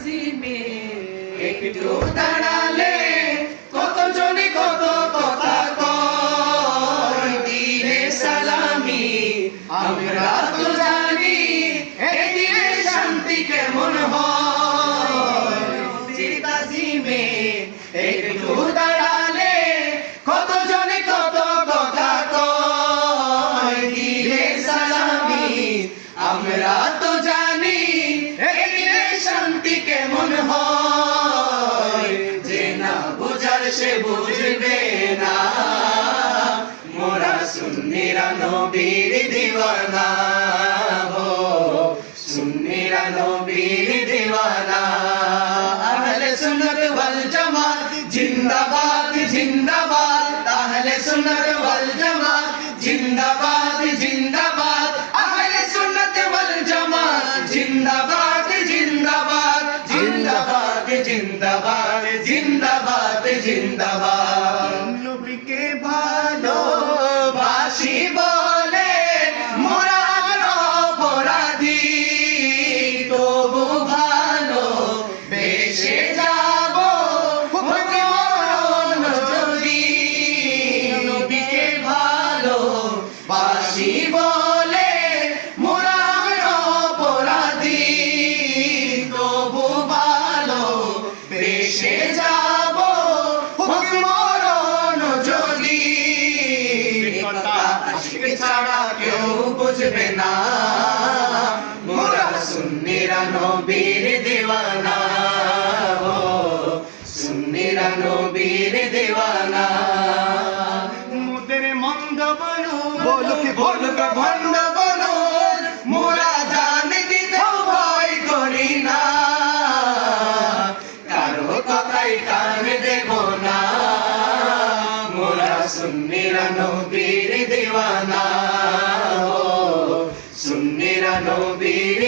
তাজিমে একটু দাঁড়ালে কতজনে কত কথা কয়, দিনে সালামি আমরা তো জানি এই দিনে শান্তি কেমন হয়। তাজিমে একটু দাঁড়ালে কতজনে কত কথা কয়, দিনে সালামি আমরা তো জানি এই দিনে শান্তি কেমন হয়। যে না বুঝার সে বুঝবে না, মোরা সুন্নিরা নবীর দিওয়ানা হো, সুন্নিরা নবীর দিওয়ানা। আহলে সুন্নাত ওয়াল জামাত জিন্দাবাদ জিন্দাবাদ, আহলে সুন্নাত ওয়াল জামাত জিন্দাবাদ জিন্দাবাদ, আহলে সুন্নাত ওয়াল জামাত জিন্দাবাদ জিন্দাবাদ জিন্দাবাদ জিন্দাবাদ জিন্দাবাদ জিন্দাবাদ। নবীকে ভালোবাসি বলে মোরা অপরাধী, তবু ভালো বেশে যাব মরণ যদি। নবীকে ভালোবাসি বলে মোরা অপরাধী, তবু ভালো বেশে যাব মরণ যদি। আশিক ছাড়া কেউ বুঝবে না, মোরা সুন্নিরা নবীর দিওয়ানা হো, সুন্নিরা নবীর দিওয়ানা। মুদের মন্দ বলুক বলুক ভণ্ড বলুক, মোরা জান দিতেও ভয় করি না, কারো কথাই কান দেব না, মোরা সুন্নিরা নবীর দিওয়ানা হো, সুন্নিরা নবীর